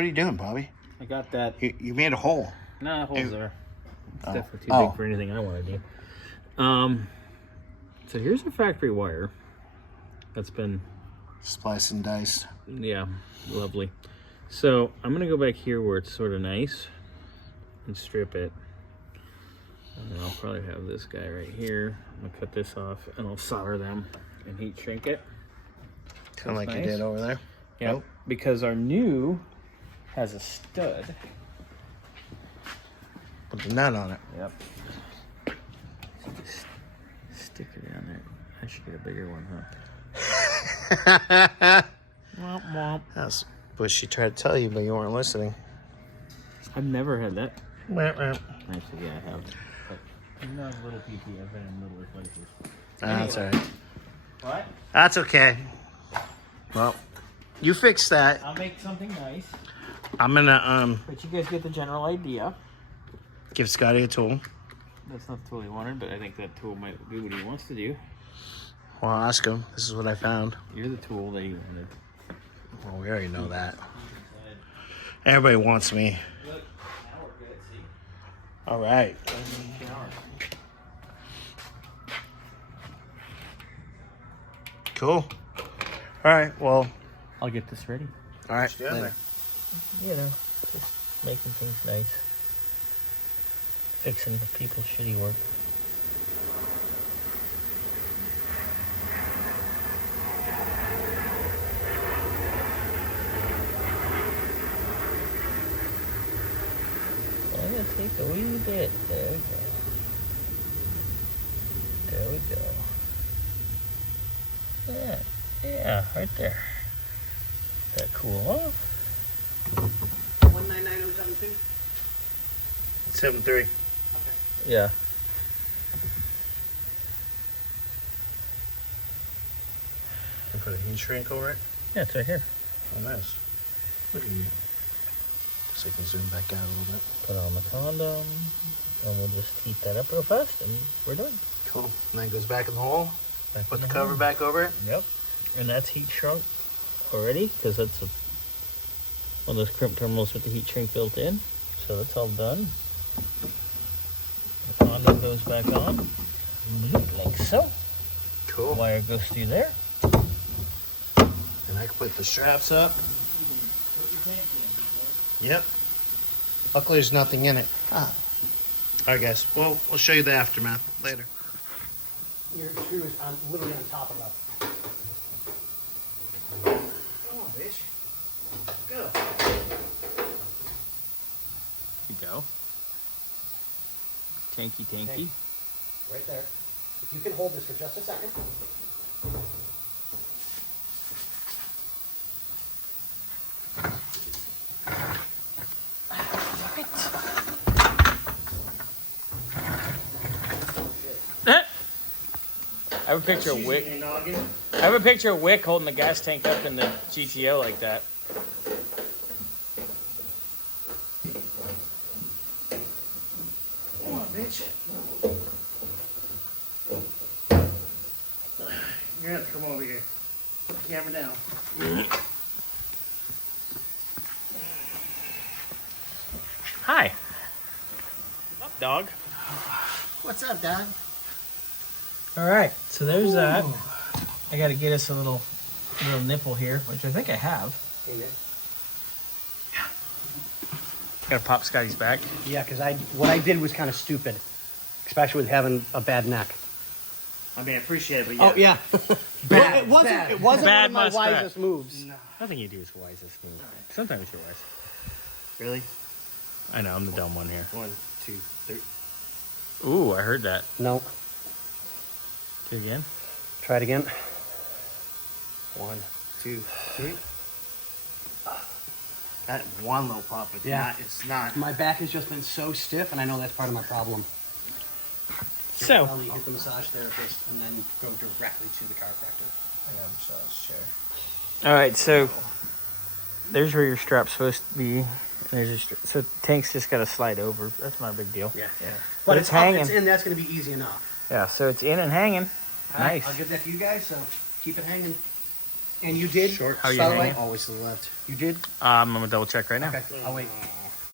What are you doing, Bobby? I got that. You made a hole. Nah, holes there. It's definitely too big for anything I want to do. So here's a factory wire that's been Spliced and diced. Yeah, lovely. So I'm gonna go back here where it's sort of nice and strip it. And then I'll probably have this guy right here. I'm gonna cut this off and I'll solder them and heat shrink it. Kind of like you did over there. Yep, nope. Because our new has a stud. Put the nut on it. Yep. So just stick it down there. I should get a bigger one, huh? Womp womp. That's what she tried to tell you, but you weren't listening. I've never had that. Actually, yeah, I have. But not a little PP. I've been in littler places. That's all right. What? That's okay. Well, you fix that. I'll make something nice. I'm gonna But you guys get the general idea. give Scotty a tool. That's not the tool he wanted, but I think that tool might do what he wants to do. Well, I'll ask him. This is what I found. You're the tool that he wanted. Well, we already know that. Everybody wants me. Look, now we're good. See? All right. Cool. All right. Well, I'll get this ready. all right. You know, just making things nice. Fixing the people's shitty work. So I'm gonna take a wee bit. There we go. There we go. Yeah, right there. That cool off. 199072. 7-3. Yeah. And put a heat shrink over it. Yeah, it's right here. Oh, nice. Look at you. So you can zoom back out a little bit. Put on the condom, and we'll just heat that up real fast, and we're done. Cool. And then it goes back in the hole. Back Put in the hole. cover back over it. Yep. And that's heat shrunk already, because that's one of those crimp terminals with the heat shrink built in. So that's all done. The condom goes back on, like so. Cool. Wire goes through there. And I can put the straps up. Yep. Luckily, there's nothing in it. Ah. All right, guys. Well, we'll show you the aftermath later. Your screw is literally on top of that. Come on, bitch. Go. You go. Tanky, tanky. Right there. If you can hold this for just a second. I have a picture of Wick. I have a picture of Wick holding the gas tank up in the GTO like that. Come on, bitch. You're gonna have to come over here. Put the camera down. Hi. What's up, dog? What's up, Dad? All right, so there's that. I got to get us a little nipple here, which I think I have. Hey, Nick. Got to pop Scotty's back. Yeah, because what I did was kind of stupid, especially with having a bad neck. I mean, I appreciate it, but yeah. Oh yeah. Bad, it wasn't. bad. It wasn't Bad one of my mustache. wisest moves. No. Nothing you do is wisest move. Sometimes you're wise. Really? I know, I'm the dumb one here. 1, 2, 3. Ooh, I heard that. No. Do it again. Try it again. 1, 2, 3. That one little pop, but Yeah. it's not. My back has just been so stiff, and I know that's part of my problem. So, I'll hit the massage therapist and then go directly to the chiropractor. I got a massage chair. all right, so there's where your strap's supposed to be. And there's your so tank's just got to slide over. That's not a big deal. Yeah. Yeah. But it's it's up, hanging. it's in. That's going to be easy enough. Yeah, so it's in and hanging. All right, Nice. I'll give that to you guys. So keep it hanging. And you did? Short. How you by the way, hanging? Always to the left. you did? I'm gonna double check right now. Okay, I'll wait.